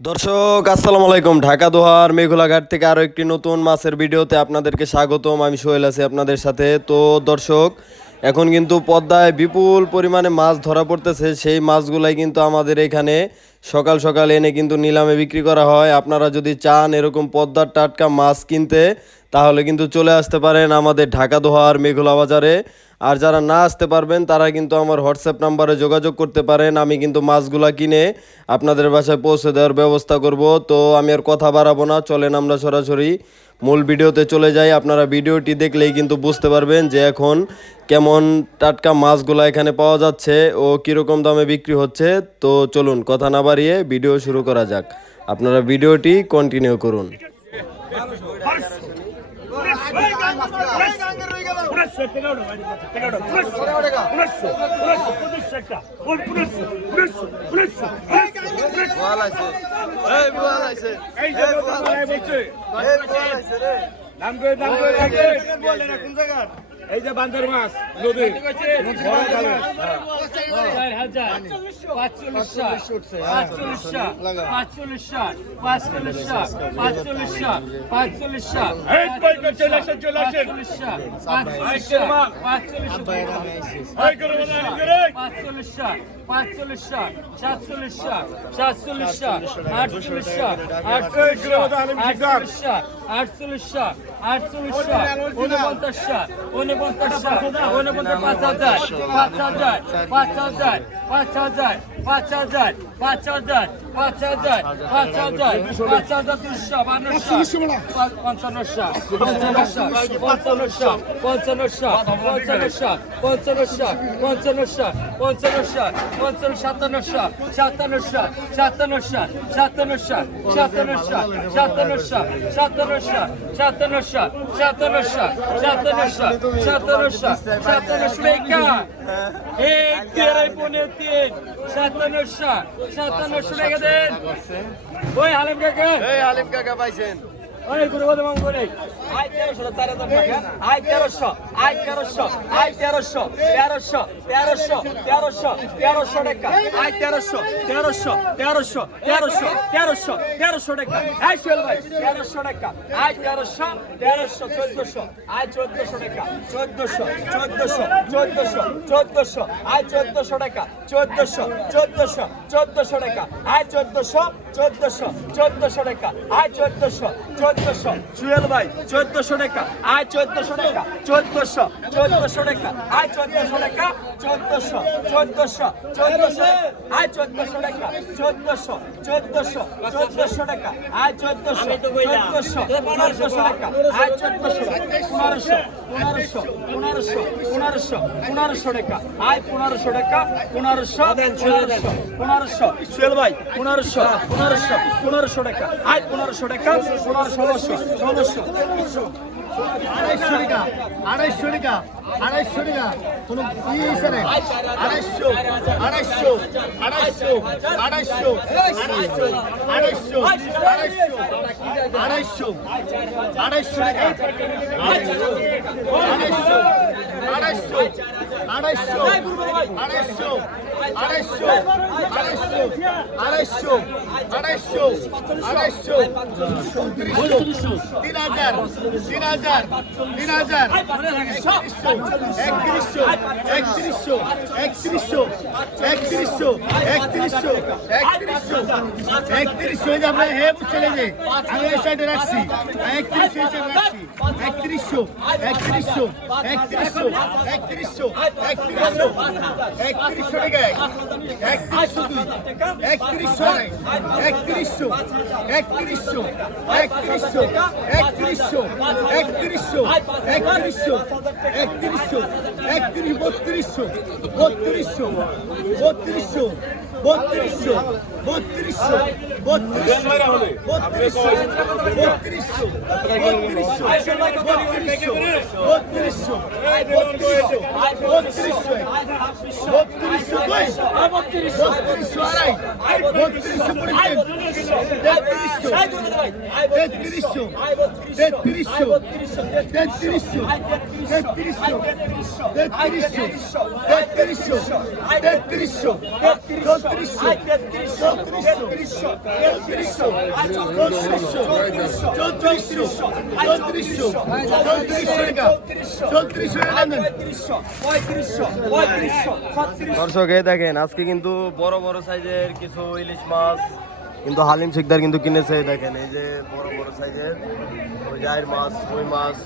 দর্শক, আসসালামু আলাইকুম। ঢাকা দোহার মেঘুলাঘাট থেকে আরও একটি নতুন মাছের ভিডিওতে আপনাদেরকে স্বাগতম। আমি সোহেল আছি আপনাদের সাথে। তো দর্শক, এখন কিন্তু পদ্মায় বিপুল পরিমাণে মাছ ধরা পড়তেছে। সেই মাছগুলাই কিন্তু আমাদের এখানে সকাল সকাল এনে কিন্তু নিলামে বিক্রি করা হয়। আপনারা যদি চান এরকম পদ্মার টাটকা মাছ কিনতে, তাহলে কিন্তু চলে আসতে পারেন আমাদের ঢাকা দোহার মেঘুলা বাজারে। আর যারা না আসতে পারবেন, তারা কিন্তু আমার হোয়াটসঅ্যাপ নাম্বারে যোগাযোগ করতে পারেন। আমি কিন্তু মাছগুলা কিনে আপনাদের বাসায় পৌঁছে দেওয়ার ব্যবস্থা করব। তো আমি আর কথা বাড়াবো না, চলেন আমরা সরাসরি মূল ভিডিওতে চলে যাই। আপনারা ভিডিওটি দেখলেই কিন্তু বুঝতে পারবেন যে এখন কেমন টাটকা মাছগুলো এখানে পাওয়া যাচ্ছে ও কীরকম দামে বিক্রি হচ্ছে। তো চলুন, কথা না বাড়িয়ে ভিডিও শুরু করা যাক। আপনারা ভিডিওটি কন্টিনিউ করুন। যে বান্দর মাছ নদী চার হাজার ষাট পাঁচচল্লিশ ষাট পাঁচচল্লিশ ষাট পাঁচচল্লিশ ষাট এই কয়টা চলে আসেন, চলে আসেন। পাঁচচল্লিশ ষাট পাঁচচল্লিশ ষাট পাঁচচল্লিশ এই করে বলে আনি করে। পাঁচচল্লিশ ষাট পাঁচচল্লিশ ষাট সাতচল্লিশ ষাট সাতচল্লিশ আটচল্লিশশো উনপঞ্চাশশো উনপঞ্চাশশো উনপঞ্চাশ পাঁচ হাজার পাঁচ হাজার পাঁচ হাজার পাঁচ হাজার পাঁচ হাজার পাঁচ হাজার পাঁচ হাজার পাঁচ হাজার পাঁচ হাজার দুশো বান্নশো পঞ্চান্নশো পঞ্চান্নশো পঞ্চান্নশো পঞ্চান্নশো পঞ্চান্নশো পঞ্চান্নশো পঞ্চান্নশো পঞ্চান্নশো পঞ্চান্ন সাতান্নশো সাতান্নশো সাতান্নশো সাতান্নশো সাতান্নশো সাতান্নশো সাতান্নশো সাতান্নশো সাতান্নশো সাতান্নশো সাতান্নশো সাতান্নশো লেখা এক তেরাই পনেরো তিন সাতান্নশো সাতান্নশো লেখা দেন। ওই হালিম কাকা। এই আলিম কাকা পাইছেন। ওই গুরু বদে মাম করে। আয় 1300 4000 টাকা। আয় 1300 আয় 1300 আয় 1300 1300 1300 1300 1300 টাকা। আয় 1300 1300 1300 1300 1300 1300 টাকা। আয় সোহেল ভাই 1300 টাকা। আয় 1300 1300 1400 আয় 1400 টাকা। 1400 1400 1400 1400 আয় 1400 টাকা। 1400 1400 1400 1400 চোদ্দশো চোদ্দশো টাকা। আই চোদ্দশো চোদ্দশো। সুয়েল ভাই চোদ্দশো টাকা। আয় চোদ্দশো টাকা চোদ্দশো চোদ্দশো টাকা। আয় চোদ্দশো টাকা চোদ্দশো চোদ্দশো চোদ্দশো। আয় চোদ্দশো টাকা চোদ্দশো চোদ্দশো চোদ্দশো টাকা। আয় চোদ্দশো চোদ্দশো চোদ্দশো টাকা। আয় চোদ্দশো পনেরোশো পনেরোশো পনেরোশো পনেরোশো পনেরোশো টাকা। আয় পনেরোশো টাকা পনেরোশো পনেরোশো পনেরোশো। ভাই পনেরোশো পনেরোশো পনেরোশো টাকা। আয় পনেরোশো টাকা ষোলোশো ষোলোশো আড়াইশো টাকা আড়াইশো টাকা আড়াইশো টাকা। কোনো হিসাবে আড়াইশো আড়াইশো আড়াইশো আড়াইশো আড়াইশো আড়াইশো আড়াইশো আড়াইশো আড়াইশো টাকা। আড়াইশো আড়াইশো। আড়াইশো আড়াইশো আড়াইশো আড়াইশো আড়াইশো আড়াইশো আড়াইশো তিন হাজার তিন হাজার তিন হাজার একত্রিশশো একত্রিশশো একত্রিশশো একত্রিশশো একত্রিশশো একত্রিশশো একত্রিশশো এই যে আমরা চলে যে আমি এই সাইডে রাখছি একত্রিশশো এই সাইডে রাখছি একত্রিশশো একত্রিশশো একত্রিশশো একত্রিশশো একত্রিশশো একত্রিশশো দুই একত্রিশশো এক একত্রিশশো একত্রিশশো একত্রিশশো একত্রিশশো একত্রিশশো একত্রিশশো একত্রিশশো একত্রিশ বত্রিশশো বত্রিশশো বত্রিশশো বত্রিশশো বত্রিশশো বত্রিশশো বত্রিশশো বত্রিশশো বত্রিশশো বত্রিশশো বত্রিশশো বত্রিশশো বত্রিশশো দুই বত্রিশশো আড়াই বত্রিশশো তেত্রিশশো তেত্রিশশো তেত্রিশশো তেত্রিশশো তেত্রিশশো তেত্রিশশো তেত্রিশশো তেত্রিশশো চৌত্রিশশো তেত্রিশশো চৌত্রিশশো তেত্রিশশো চৌত্রিশশো চৌত্রিশশো চৌত্রিশশো চৌত্রিশশো চৌত্রিশশো দর্শক, এই দেখেন, আজকে কিন্তু বড় বড় সাইজের কিছু ইলিশ মাছ কিন্তু হালিম শিকদার কিন্তু কিনেছে দেখেন, এই যে বড় বড় সাইজের, ওই জায়ের মাছ ওই মাছ,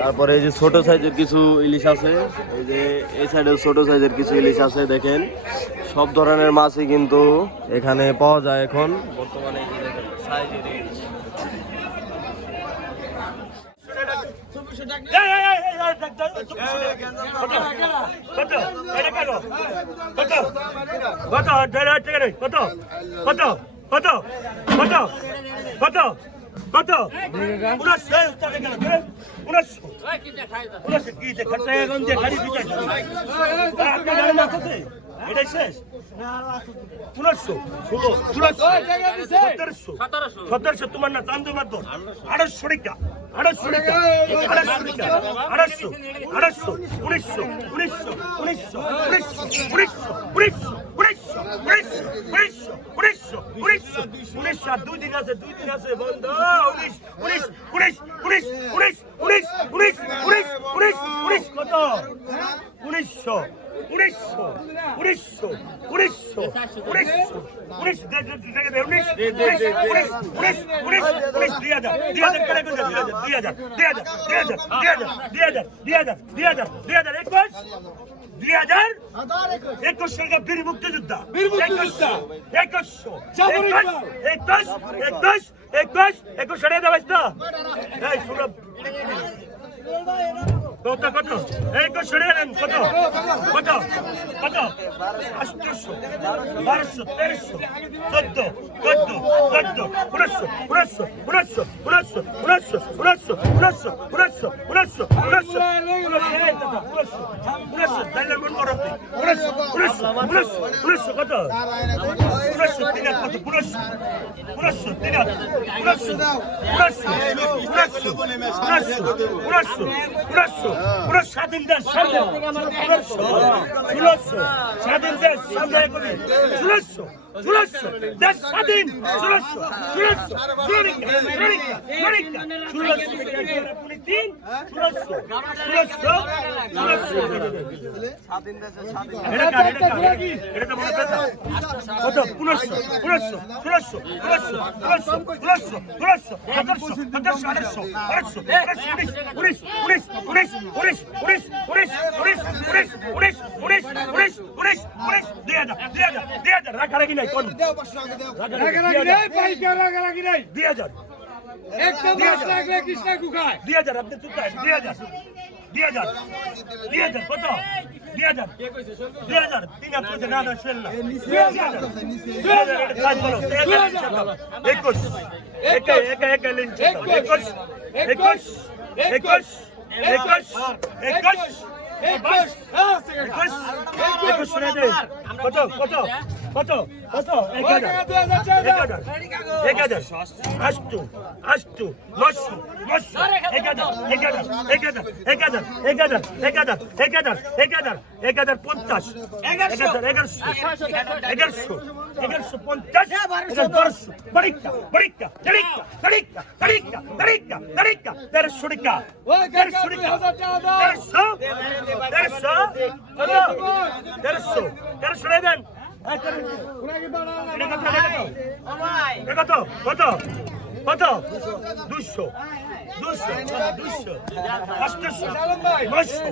তারপরে এই যে ছোট সাইজের কিছু ইলিশ আছে, এই যে এই সাইডে ছোট সাইজের কিছু ইলিশ আছে, দেখেন, সব ধরনের মাছই কিন্তু এখানে পাওয়া যায় এখন, বর্তমানে এই যে দেখেন, সাইজের কত কত কত কথা কত কত গুড়া উত্তর উনাশ কি দেখাতে এখন যে গাড়ি দিতে আপনার মাথাতে এটাই শেষ উনাশশো ষোলো সতেরোশো সতেরোশো তোমার না চান্দু মাত্র আড়াইশো টাকা আড়াইশো টাকা আড়াইশো টাকা আড়াইশো আড়াইশো উনিশশো উনিশশো উনিশশো উনিশশো উনিশশো উনিশশো উনিশশো উনিশশো উনিশশো উনিশশো উনিশশো দুই দিন আছে দুই দিন আছে বন্ধ উনিশ উনিশ উনিশ উনিশ উনিশ উনিশ উনিশ উনিশ উনিশ উনিশ কত উনিশশো উনিশশো উনিশশো উনিশশো উনিশশো উনিশ উনিশ উনিশ উনিশ উনিশ দুই হাজার দুই হাজার করে দুই হাজার দুই হাজার দুই হাজার দুই হাজার দুই হাজার দুই হাজার একুশ দুই হাজার একুশ সংখ্যা বীর মুক্তিযোদ্ধা একুশশো একুশশো একুশ একুশ একুশ একুশ সাড়ে দেওয়া এই শুনো কত কত এই কত সরে নেন কত কত কত আষ্টশো বারোশো তেরোশো চোদ্দ চোদ্দ চোদ্দ উনিশশো উনিশশো উনিশশো উনিশশো উনিশশো উনিশশো উনিশশো উনিশশো উনিশশো উনিশশো উনিশশো উনিশশো তাইলে মন করো উনিশশো উনিশশো উনিশশো উনিশশো কত উনিশশো তিন কত উনিশশো উনিশশো তিন উনিশশো উনিশশো পুরো স্বাধীন দেশ ষোলোশো স্বাধীন দেশ সামনে এগোবে ষোলোশো ষোলোশো দেশ স্বাধীন। ষোলোশো ষোলোশো তিন ষোলোশো ষোলোশো ষোলোশো এটা কার এটা এটা মনে কত পুনশ্য পুনশ্য ষোলোশো ষোলোশো ষোলোশো ষোলোশো ষোলোশো সতেরোশো আঠারোশো আঠারোশো উনিশ উনিশ উনিশ উনিশ উনিশ উনিশ উনিশ উনিশ উনিশ উনিশ উনিশ উনিশ উনিশ দুই হাজার দুই হাজার দুই হাজার রাখারাখি নাই কোন রাখারাখি নাই নাই দুই হাজার একটা মাস লাগলে কৃষ্ণা কুখায় দুই হাজার আপনি চুপ থাকেন দুই হাজার দুই হাজার দুই হাজার কত দুই হাজার দুই হাজার তিন হাজার পয়সা না দেয় শুনলাম দুই হাজার দুই হাজার কাজ করো একুশ একে একে একে লিঞ্চ একুশ একুশ একুশ একুশ একুশ একুশ একুশ একুশ কত কত কত? কত? এক হাজার। এক হাজার। আষ্টু আষ্টু নশো নশো। এক হাজার এক হাজার এক হাজার এক হাজার এক হাজার এক হাজার এক হাজার এক হাজার এক হাজার পঞ্চাশ। হাজার এগারোশো। এগারোশো এগারোশো। পঞ্চাশ। বারোশো। পরীক্ষা পরীক্ষা পরীক্ষা পরীক্ষা পরীক্ষা পরীক্ষা পরীক্ষা তেরোশো টাকা। তেরোশো টাকা। তেরোশো তেরোশো তেরোশো। তেরোশো দেন। কত কত কত দুশো দুশো দুশো আষ্টশো নশো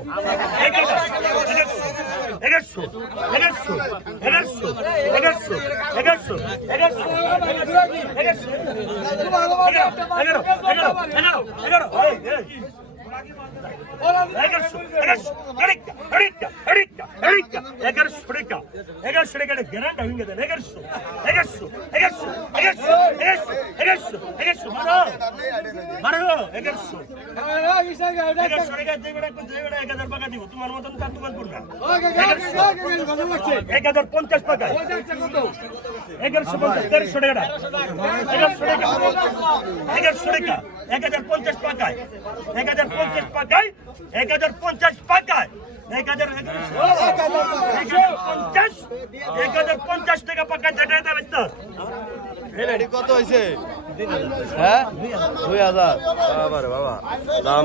এগারোশো এগারোশো এগারোশো এগারোশো এগারোশো এগারোশো এগারোশো এগারো এগারো এগারো এগারো এগারো এগারোশো এগারোশো এগারোশো এগারোশো টাকা গ্যারান্টা ভেঙে দেন এগারোশো এগারোশো এগারোশো এগারোশো এগারোশো এগারোশো এগারোশো মারো মারো এগারোশো এগারোশো টাকা যে বেড়া যে বেড়া এক হাজার টাকা দিব তোমার মতন তার তোমার করবে এক হাজার পঞ্চাশ টাকা এগারোশো পঞ্চাশ তেরোশো টাকা এগারোশো টাকা এগারোশো টাকা এক হাজার পঞ্চাশ টাকায় এক হাজার পঞ্চাশ টাকায় এক হাজার পঞ্চাশ টাকায় এক হাজার পঞ্চাশ টাকা দেবে কত হয়েছে হ্যাঁ? দুই হাজার। বাবা দাম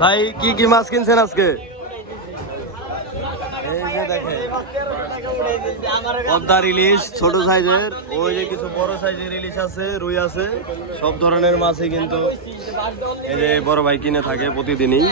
ভাই, কি কি মাছ কিনছেন আজকে? ছোট সাইজের ওই যে কিছু বড় সাইজের ইলিশ আছে, রুই আছে, সব ধরনের মাছই কিন্তু বড় ভাই কিনে থাকে প্রতিদিনই।